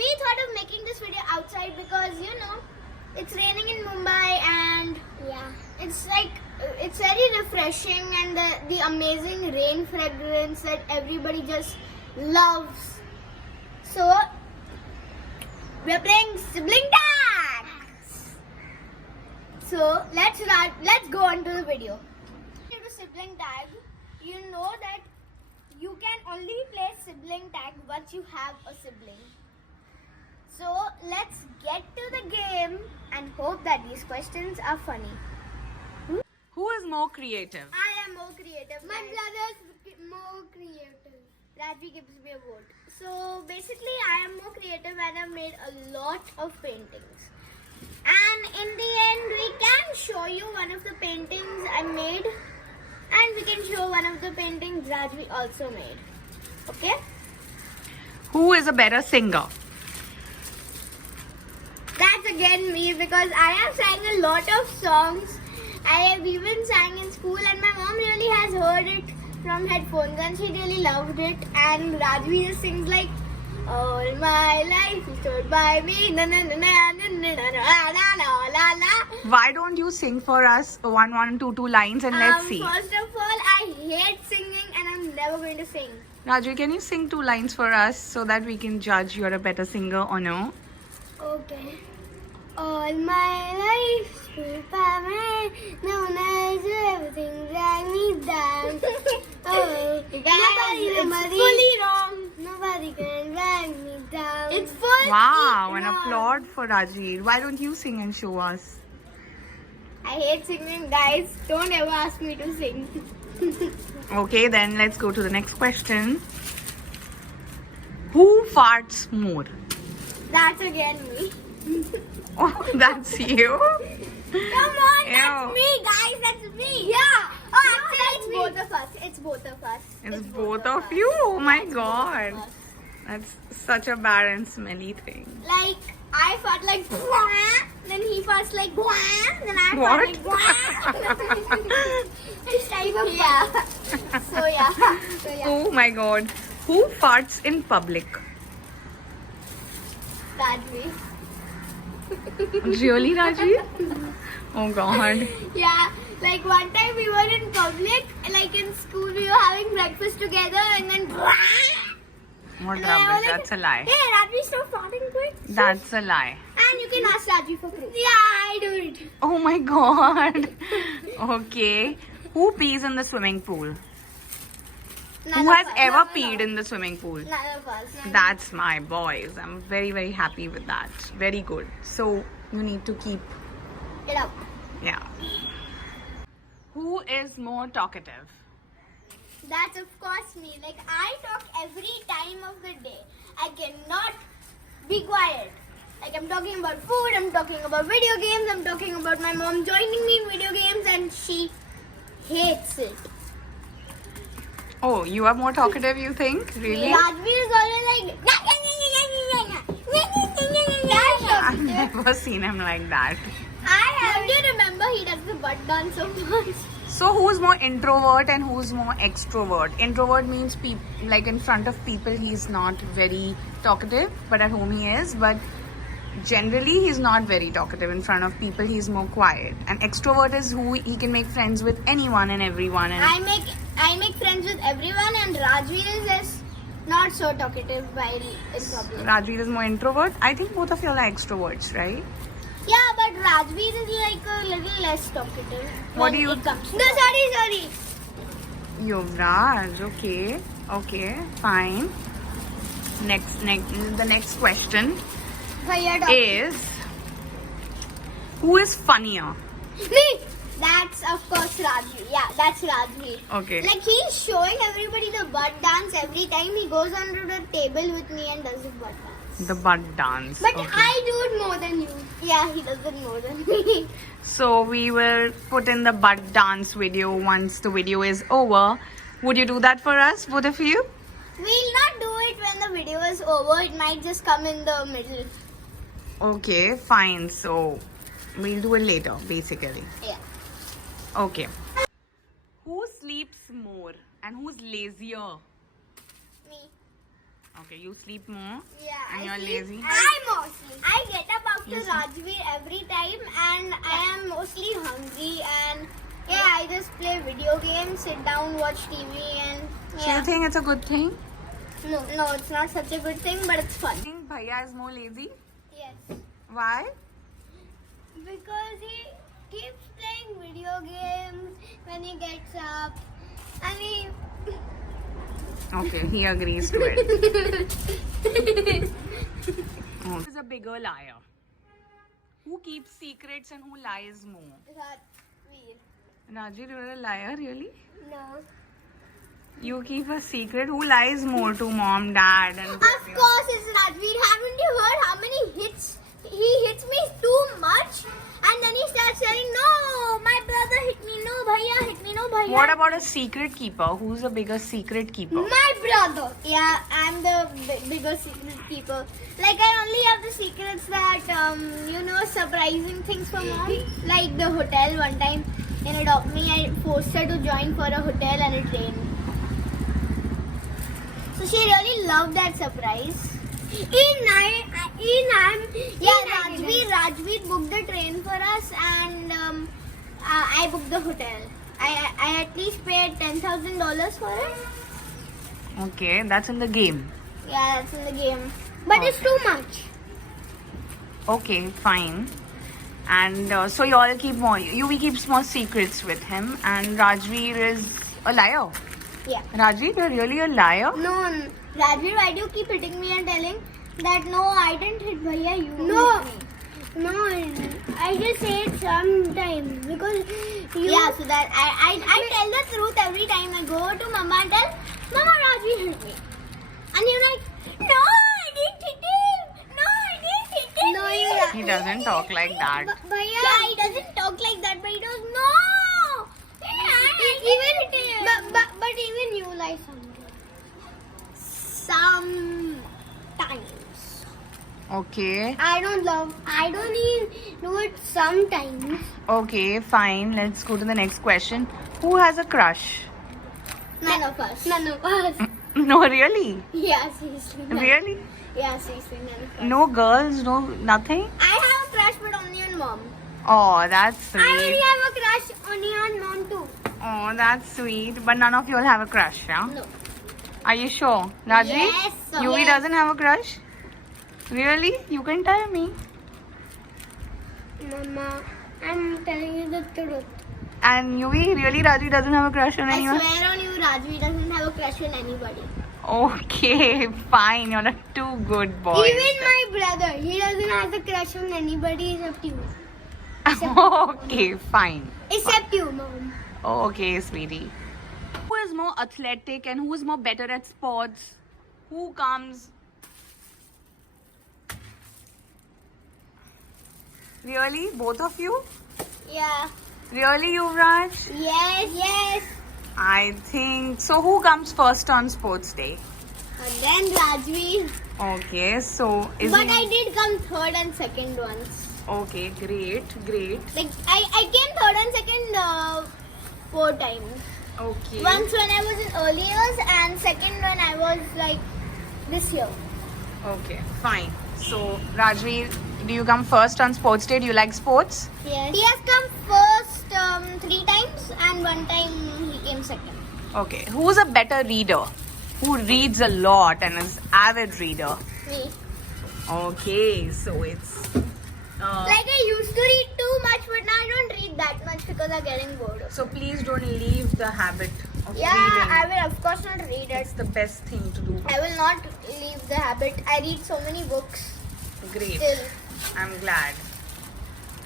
we thought of making this video outside because it's raining in Mumbai and it's very refreshing and the amazing rain fragrance that everybody just loves. So we're playing sibling tags. So let's go on to the video. To sibling tag, you know that you can only play sibling tag once you have a sibling. So let's get to the game and hope that these questions are funny. Who is more creative? I am more creative. My brother's more creative. Rajvi gives me a vote. So basically I am more creative and I've made a lot of paintings. And in the end we can show you one of the paintings I made. And we can show one of the paintings Rajvi also made. Okay? Who is a better singer? That's again me because I have sang a lot of songs. I have even sang in school and my mom really has heard it from headphones and she really loved it. And Rajvi just sings like, all my life you stood by me, na na na na na na na na la la. Why don't you sing for us one, two lines and let's see. First of all, I hate singing and I'm never going to sing. Raju, can you sing 2 lines for us so that we can judge you're a better singer or no? Okay. All my life stood by me, no one else everything drag me down. Oh, it's fully wrong. Nobody can drag me down. It's fully Wow, an wrong. applaud for Rajveer. Why don't you sing and show us? I hate singing, guys. Don't ever ask me to sing. Okay, then let's go to the next question. Who farts more? That's again me. Oh, that's you? Come on, that's Ew. me, guys. That's me. Yeah. Oh, actually, it's both of us. It's both of us. It's both of you? Oh my god. That's such a bad and smelly thing. Like, I fart like Gwah, then he farts like Gwah, then I What? fart like Gwah. It's type of yeah. So yeah. Oh my god. Who farts in public? That's me. Really, Raji? Oh god. Yeah. Like one time we were in public, like in school, we were having breakfast together, and then Gwah. What And then I was rubbish. like, That's a lie. Hey, Rajvi, stop farting quick. That's a lie. And you can ask Rajvi for proof. Yeah, I do it. Oh my god. Okay. Who pees in the swimming pool? None Who of has us. ever No, no, peed no. in the swimming pool? None of us. That's my boys. I'm very, very happy with that. Very good. So you need to keep, It up. yeah. Who is more talkative? That's of course me. Like I talk every time of the day. I cannot be quiet. Like I'm talking about food, I'm talking about video games, I'm talking about my mom joining me in video games and she hates it. Oh, you are more talkative, you think? Really? Rajvi is always like I've never seen him like that. I have. Do you remember he does the butt dance so much? So who's more introvert and who's more extrovert? Introvert means like in front of people he's not very talkative, but at home he is. But generally he's not very talkative. In front of people he's more quiet. And extrovert is who he can make friends with anyone and everyone. And I make friends with everyone and Rajvi is just not so talkative while in public. Rajveer is more introvert. I think both of you are extroverts, right? Yeah, but Rajveer is like a little less talkative. What when do you- it comes to- No, sorry. Yuvraj, okay, fine. The next question But you're talking. is, who is funnier? Me! That's of course Rajvi. Yeah, that's Rajvi. Okay. Like he's showing everybody the butt dance every time he goes under the table with me and does the butt dance. The butt dance. But Okay. I do it more than you. Yeah, he does it more than me. So we will put in the butt dance video once the video is over. Would you do that for us, both of you? We'll not do it when the video is over. It might just come in the middle. Okay, fine. So we'll do it later, basically. Yeah. Okay. Who sleeps more and who's lazier? Me. Okay, you sleep more Yeah, and you're sleep. lazy. I get up after You sleep. Rajveer every time, and I am mostly hungry. And yeah, I just play video games, sit down, watch TV, and So yeah. you think it's a good thing? No, it's not such a good thing, but it's fun. You think Bhaiya is more lazy? Yes, Why? because he keeps playing video games when he gets up, and he. Okay, he agrees to it. Who is a bigger liar? Who keeps secrets and who lies more? Rajveer. Rajveer, you're a liar, really? No. You keep a secret. Who lies more to mom, dad, and Of course, it's Rajveer. Haven't you heard how many hits he hits me too much? And then he starts saying, "No, my brother hit me. No, bhaiya hit me. No, bhaiya." What about a secret keeper? Who's the biggest secret keeper? My brother. Yeah, I'm the biggest secret keeper. Like I only have the secrets that surprising things for mom. Like the hotel one time in Adopt Me, I forced her to join for a hotel and it rained. So she really loved that surprise. Rajveer booked the train for us, and I booked the hotel. I at least paid $10,000 for it. Okay, that's in the game. Yeah, that's in the game. But it's too much. Okay, fine. And so you all keep more. We keep small secrets with him, and Rajveer is a liar. Yeah. Rajveer, you're really a liar. No, Rajveer, why do you keep hitting me and telling that no, I didn't hit bhaiya, you hit me? No, I just say it sometimes because you. Yeah, so that I tell the truth every time. I go to Mama and tell, Mama, Rajveer hit me. And you're like, no, I didn't hit him. No, I didn't hit him. No, you. He doesn't talk like that. Bhaiya. Yeah, he doesn't talk like that, but he goes, no. But even you lie sometimes. Okay. I don't even do it sometimes. Okay, fine. Let's go to the next question. Who has a crush? None of us. None of us. No, really? Yeah, seriously. Really? Yeah, seriously, none of us. No girls, no nothing? I have a crush, but only on mom. Oh, that's I only sweet. have a crush only on mom too. Oh, that's sweet. But none of you all have a crush, yeah? No. Are you sure? Rajvi? Yes, Yuvi yes. doesn't have a crush? Really? You can tell me. Mama, I'm telling you the truth. And Yuvi, really Rajvi doesn't have a crush on I anyone? swear on you, Rajvi doesn't have a crush on anybody. Okay, fine. You're a too good boy. Even my brother, he doesn't have a crush on anybody except you. Okay, fine. Except you, mom. Okay, sweetie. Who is more athletic and who is more better at sports? Who comes? Really? Both of you? Yeah. Really, Yuvraj? Yes. I think so. Who comes first on sports day? And then Rajvi. Okay, so is But he... I did come third and second once. Okay, great. Like I came third and second 4 times. Okay. Once when I was in early years and second when I was like this year. Okay, fine. So, Rajvi, do you come first on sports day? Do you like sports? Yes. He has come first 3 times and 1 time he came second. Okay. Who's a better reader? Who reads a lot and is avid reader? Me. Okay, so it's... Like I used to read too much, but now I don't read that much because I'm getting bored. So please don't leave the habit of Yeah, reading. I will of course not read it. It's the best thing to do. I will not leave the habit. I read so many books Great. still. I'm glad.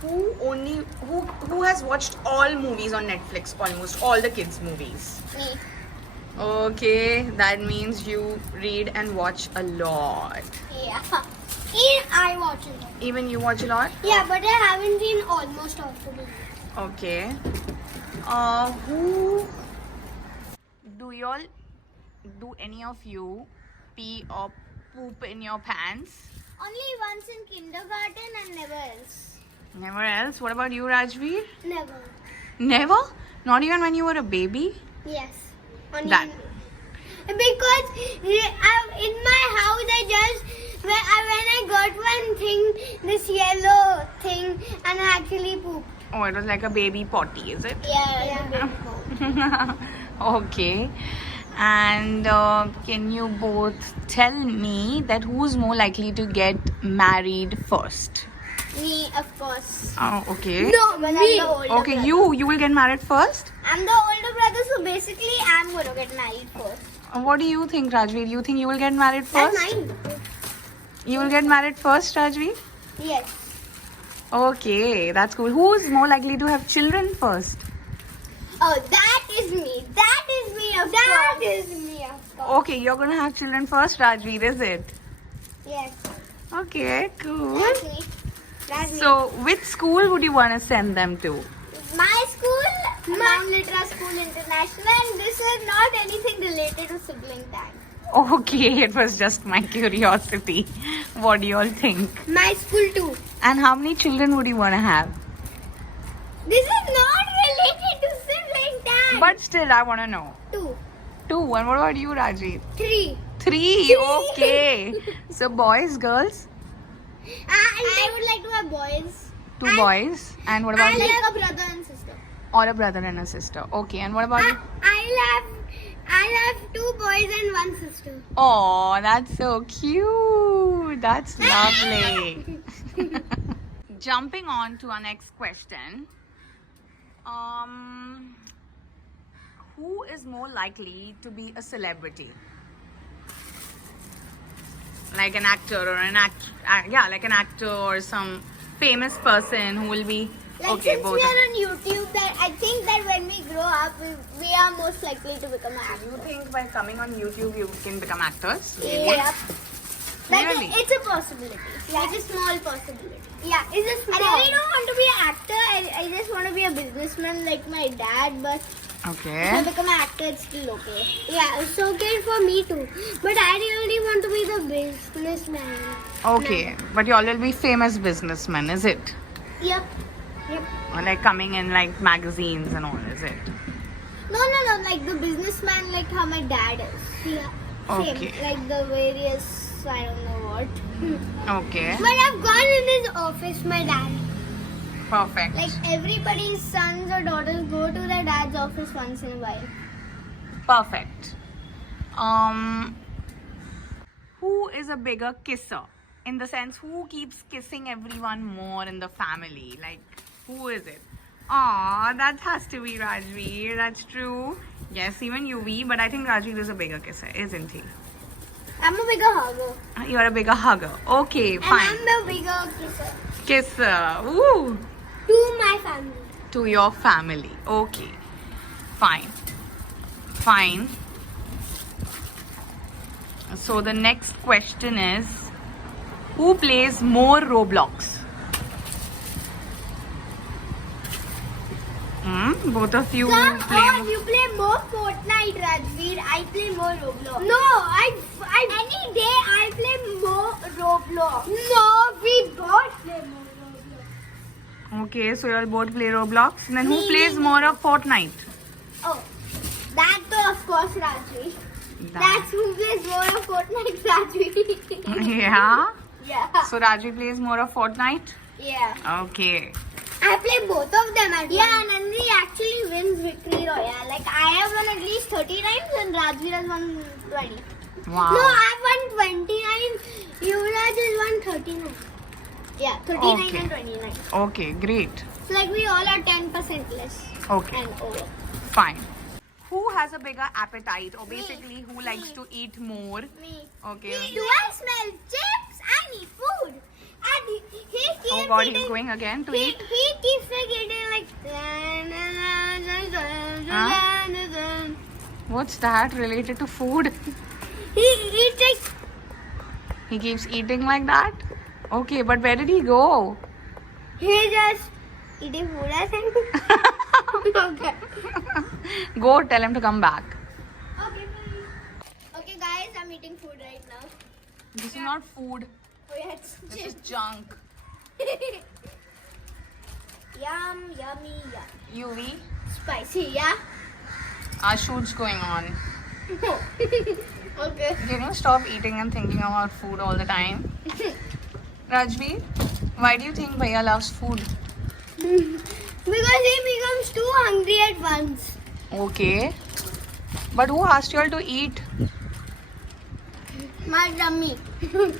Who has watched all movies on Netflix? Almost all the kids' movies. Me. Okay, that means you read and watch a lot. Yeah. Even I watch it. Even you watch a lot? Yeah, but I haven't seen almost all of them. Okay. Who do any of you pee or poop in your pants? Only once in kindergarten and never else. Never else. What about you, Rajveer? Never. Never? Not even when you were a baby? Yes. Only That- Because in my house when I got one thing, this yellow thing, and I actually pooped. Oh, it was like a baby potty, is it? Yeah. Okay. And can you both tell me that who's more likely to get married first? Me, of course. Oh, okay. No, but me. I'm the older Okay, brother. you will get married first? I'm the older brother, so basically I'm gonna get married first. What do you think, Rajveer? You think you will get married first? That's mine. You will get married first, Rajveer? Yes. Okay, that's cool. Who's more likely to have children first? Oh, that is me. That is me, of course. That is me, of course. Okay, you're gonna have children first, Rajveer, is it? Yes. Okay, cool. That's me. That's me. So, which school would you want to send them to? My school, Mount Litra School International, and this is not anything related to sibling tag. Okay, it was just my curiosity. What do you all think? My school too. And how many children would you want to have? This is not related to sibling tag. But still, I want to know. 2, 2. And what about you, Rajveer? 3. 3. Okay. So, boys, girls? I would like to have boys. 2 boys. And what about I you? like a brother and sister. Or a brother and a sister. Okay. And what about you? I'll have 2 boys and 1 sister. Oh, that's so cute. That's lovely. Jumping on to our next question. Who is more likely to be a celebrity? Like an actor or an like an actor or some famous person who will be Like okay. since Both. we are on YouTube, that I think that when we grow up, we are most likely to become actors. You think by coming on YouTube you can become actors? Really? Yep. Like Really? it's a possibility. Yeah. It's a small possibility. Yeah, it's a small. I really don't want to be an actor. I just want to be a businessman like my dad. But if I Okay. become an actor, it's still okay. Yeah, it's okay for me too. But I really want to be the businessman. Okay. But you all will be famous businessmen, is it? Yep. Yep. Or like coming in like magazines and all, is it? No. Like the businessman, like how my dad is. Yeah. Same. Okay. Like the various, I don't know what. Okay. But I've gone in his office, my dad. Perfect. Like everybody's sons or daughters go to their dad's office once in a while. Perfect. Who is a bigger kisser? In the sense, who keeps kissing everyone more in the family? Like, who is it? Aw, that has to be Rajveer. That's true. Yes, even UV, but I think Rajveer is a bigger kisser, isn't he? I'm a bigger hugger. You are a bigger hugger. Okay, And fine. I'm the bigger kisser. Kisser. Ooh. To my family. To your family. Okay. Fine. Fine. So the next question is, who plays more Roblox? Both of you Come play. on, you play more Fortnite, Rajveer. I play more Roblox. No, any day I play more Roblox. No, we both play more Roblox. Okay, so you all both play Roblox. Then who Me, plays me, more of Fortnite? Oh, that too, of course, Rajveer. That's who plays more of Fortnite, Rajveer. Yeah. Yeah. So Rajveer plays more of Fortnite? Yeah. Okay. I play both of them at yeah, Nandri actually wins Victory Royale. Like I have won at least 30 times and Rajveer has won 20. Wow. No, I've won 29. Yuvraj has won 39. Yeah, 39 Okay. and 29. Okay, great. So like we all are 10% less. Okay. And over. Fine. Who has a bigger appetite, or Me. basically who likes to eat more? Me. Okay. Do I smell chips? I need food. And he keeps Oh God, eating. he's going again to He eat. keeps like eating like. What's that related to food? He eats like. He keeps eating like that? Okay, but where did he go? He just eating food, I think. Okay. Go tell him to come back. Okay, fine. Okay, guys, I'm eating food right now. This is not food. Oh, yeah, it's This is chips. junk. Yum, yummy, yum. UV, Spicy, yeah? our shoot's going on. Okay. Can you stop eating and thinking about food all the time? Rajveer, why do you think Bhaiya loves food? Because he becomes too hungry at once. Okay. But who asked you all to eat? My tummy.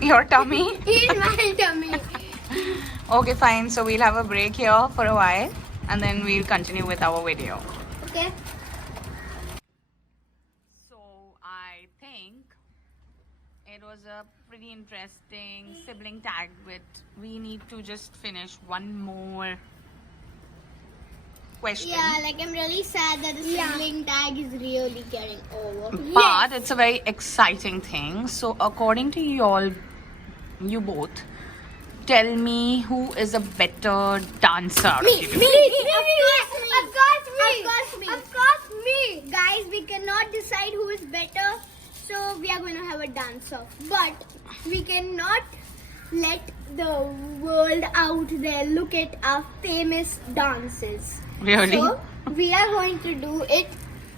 Your tummy? Eat my tummy. Okay, fine. So we'll have a break here for a while and then we'll continue with our video. Okay. So I think it was a pretty interesting sibling tag, but we need to just finish one more question. Yeah, like I'm really sad that the sibling tag is really getting over. But it's a very exciting thing. So according to you both, tell me who is a better dancer out of you two? Of course me. Guys, we cannot decide who is better, so we are going to have a dance-off. But we cannot let the world out there look at our famous dances. Really? So we are going to do it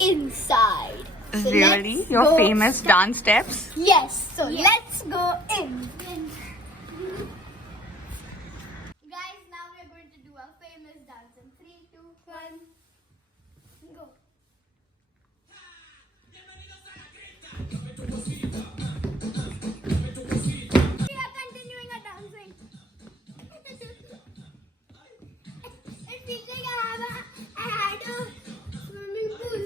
inside. So Really? let's Your go famous start. dance steps? Yes. So let's go in. Guys, now we're going to do our famous dance in 3, 2, 1, go. We are continuing our dancing. It feels like I had a swimming pool.